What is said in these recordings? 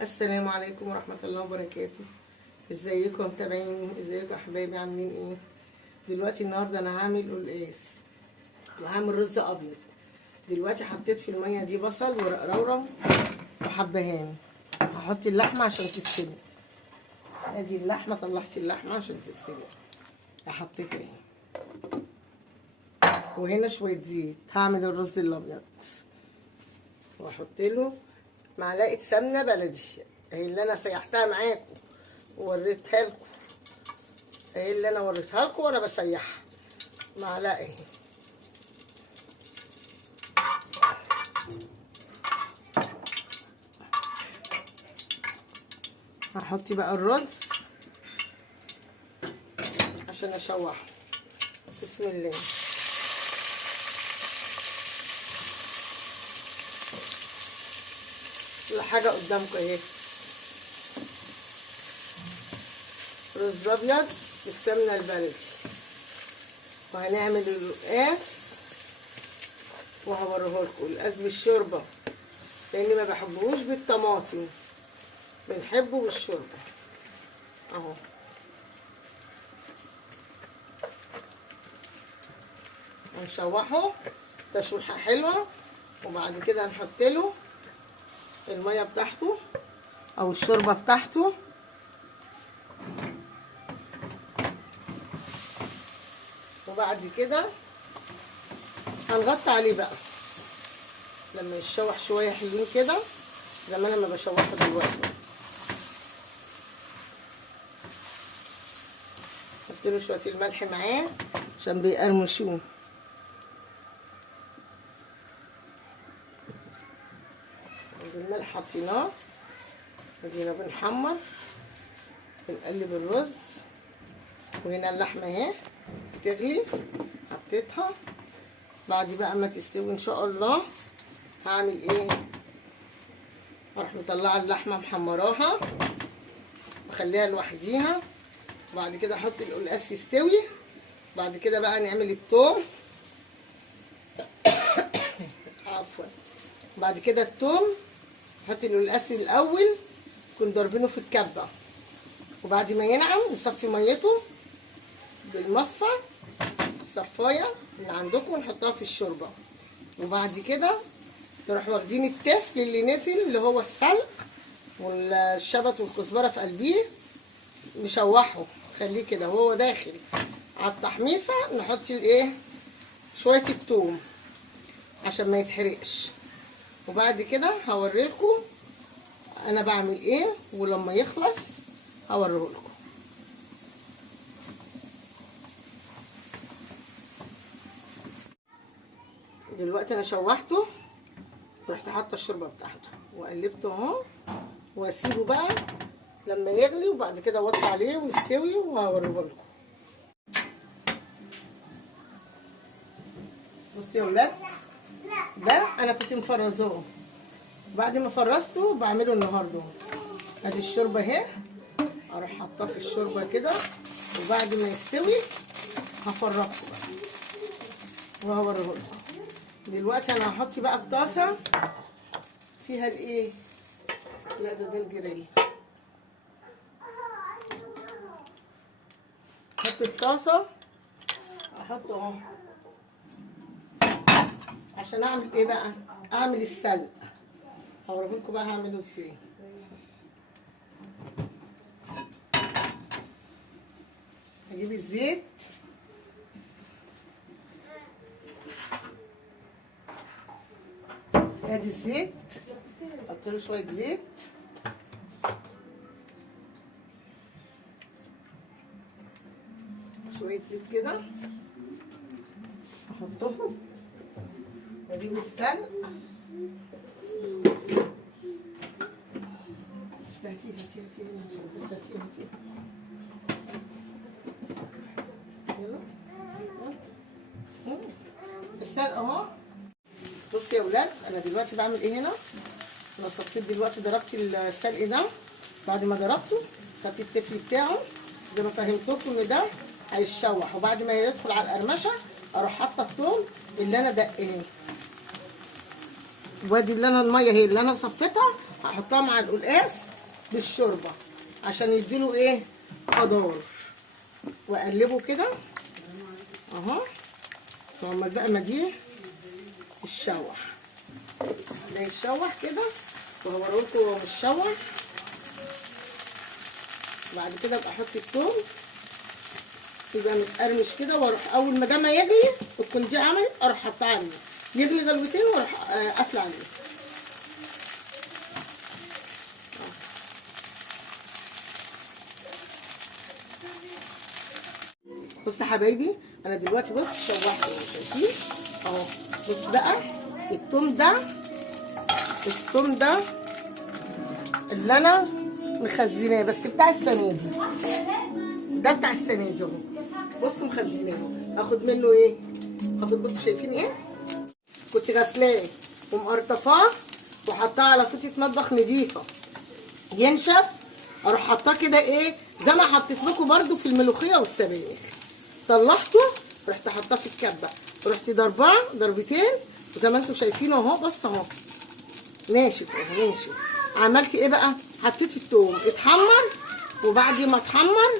السلام عليكم ورحمة الله وبركاته. ازيكم متابعين؟ ازيكم يا حبايبي؟ عاملين ايه؟ دلوقتي النهارده انا هعمل قلقاس وهعمل رز ابيض. دلوقتي حطيت في الميه دي بصل ورق رورة وحبهان. هحط اللحمه عشان تتسلق. ادي اللحمه، طلعت اللحمه عشان تتسلق، حطيت اهي. وهنا شويه زيت. هعمل الرز الابيض واحط له معلقه سمنه بلدي، اهي اللي انا سيحتها معاكم ووريتها لكم. اهي اللي انا وريتها لكم وانا بسيحها، معلقه اهي. هحط بقى الرز عشان اشوحه. بسم الله. كل حاجه قدامكم اهي. رز ابيض بالسمنه البلدي، وهنعمل القلقاس وهوريه لكم. القلقاس بالشوربه لاني ما بحبهوش بالطماطم، بنحبه بالشوربه اهو. هنشوحه تشويحه حلوه، وبعد كده هنحط له الميه بتاعته او الشوربه بتاعته، وبعد كده هنغطي عليه بقى لما يتشوح شويه حلوين كده زي ما انا ما بشوحه دلوقتي. حط له شويه الملح معاه عشان بيقرمشوه. الملح حطيناه، ادينا بنحمر بنقلب الرز. وهنا اللحمه اهي بتغلي، حطيتها. بعد بقى ما تستوي ان شاء الله هعمل ايه؟ هروح مطلعه اللحمه محمراها واخليها لوحديها. وبعد كده احط القلقاس يستوي. بعد كده بقى نعمل الثوم. عفوا. بعد كده الثوم نحط القلقاس الاول، نكون ضاربينه في الكبه، وبعد ما ينعم نصفي ميته بالمصفى الصفايه اللي عندكم ونحطها في الشوربه. وبعد كده نروح واخدين التفل اللي نزل اللي هو السلق والشبت والكزبره في قلبيه، نشوحه خليه كده وهو داخل على التحميصه. نحط الايه؟ شويه الثوم عشان ما يتحرقش. وبعد كده هوريلكم انا بعمل ايه، ولما يخلص هوريهولكم. دلوقتي انا شوحته ورحت حاطه الشوربه بتاعته وقلبته اهو، واسيبه بقى لما يغلي، وبعد كده اوطي عليه ويستوي وهوريهولكم. بصوا يا ولاد، ده انا كنت مفرزاه. بعد ما فرزته بعمله النهارده. ادي الشوربه اهي، اروح حاطاه في الشوربه كده، وبعد ما يستوي هفرغه بقى وهوريهولكم. دلوقتي انا هحط بقى الطاسه فيها الايه؟ لا ده الجريل. احط الطاسه، احط اهو عشان اعمل ايه بقى؟ اعمل السلق. هوريهولكم بقى هعمله ازاي. هجيب الزيت، ادي الزيت، احط له شويه زيت، شويه زيت كده احطهم، واجيب السلق. هاتي يلا السلق اهو. بصوا يا ولاد، انا دلوقتي بعمل ايه هنا. انا صفيت دلوقتي، ضربت السلق ده. بعد ما ضربته خدت التفل بتاعه زي ما فهمتكم ان ده هيتشوح، وبعد ما يدخل على القرمشه اروح حاطه الثوم اللي انا دقيه. وادي اللي انا الميه هي اللي انا صفيتها هحطها مع القلقاس بالشوربه عشان يديله ايه خضار، واقلبه كده اهو. نعمل بقى مديه الشوح ده يتشوح كده، وهوريلكم وهو متشوح. بعد كده ابقى احط الثوم يبقى متقرمش كده، واروح اول ما ده ما يغلي وتكون دي عملت اروح حاطاه عليه يغلي غلوتين واروح قافله عليه. بص يا حبايبي انا دلوقتي بص شوحت شايفين اهو. بص بقى الثوم ده اللي انا مخزناه بس بتاع السنه دي، ده بتاع السنه دي اهو. بصوا مخزناه، هاخد منه ايه؟ هاخد بصوا شايفين ايه؟ كنت غسلاه ومقرطفاه وحطاه على فوطه مطبخ نضيفه ينشف، اروح حطاه كده ايه زي ما حطيت لكم برده في الملوخيه والسبانخ. طلعته رحت حطاه في الكبه، رحت ضرباه ضربتين وزي ما انتم شايفينه اهو. بص اهو ناشف اهو ناشف. عملت ايه بقى؟ حطيت الثوم اتحمر، وبعد ما اتحمر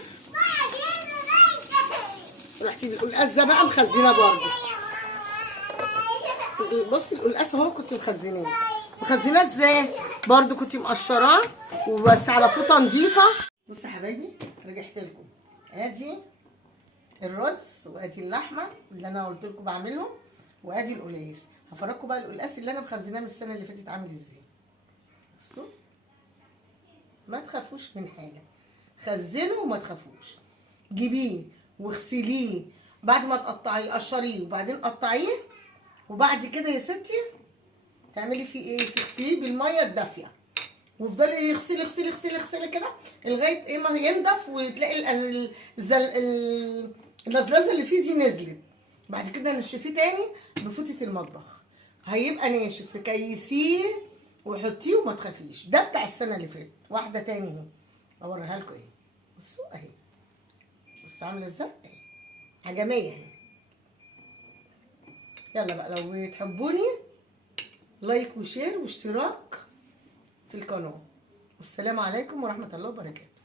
رحت القلقاس ده بقى مخزنه برده. بصي القلقاس اهو كنت مخزناه ازاي؟ برده كنت مقشراه وبس على فوطه نضيفه. بصوا يا حبايبي رجعت لكم، ادي الرز وادي اللحمه اللي انا قلت لكم بعملهم، وادي القلقاس. هفرجكم بقى القلقاس اللي انا مخزناه من السنه اللي فاتت عامل ازاي. بصوا ما تخافوش من حاجه، خزنوا وما تخافوش. جيبيه واغسليه بعد ما تقطعيه، قشريه وبعدين قطعيه، وبعد كده يا ستي تعملي فيه ايه؟ تغسليه بالميه الدافيه وافضلي اغسلي اغسلي اغسلي اغسلي كده لغايه ايه ما ينضف وتلاقي اللزلزه اللي فيه دي نزلت. بعد كده نشفيه تاني بفوطه المطبخ هيبقى ناشف، كيسيه وحطيه وما تخافيش. ده بتاع السنه اللي فاتت. واحده تاني اهي اوريها لكم اهي. بصوا اهي، بصوا عامله ازاي اهي، عجميه اهي. يلا بقى لو تحبوني لايك وشير واشتراك في القناه. والسلام عليكم ورحمه الله وبركاته.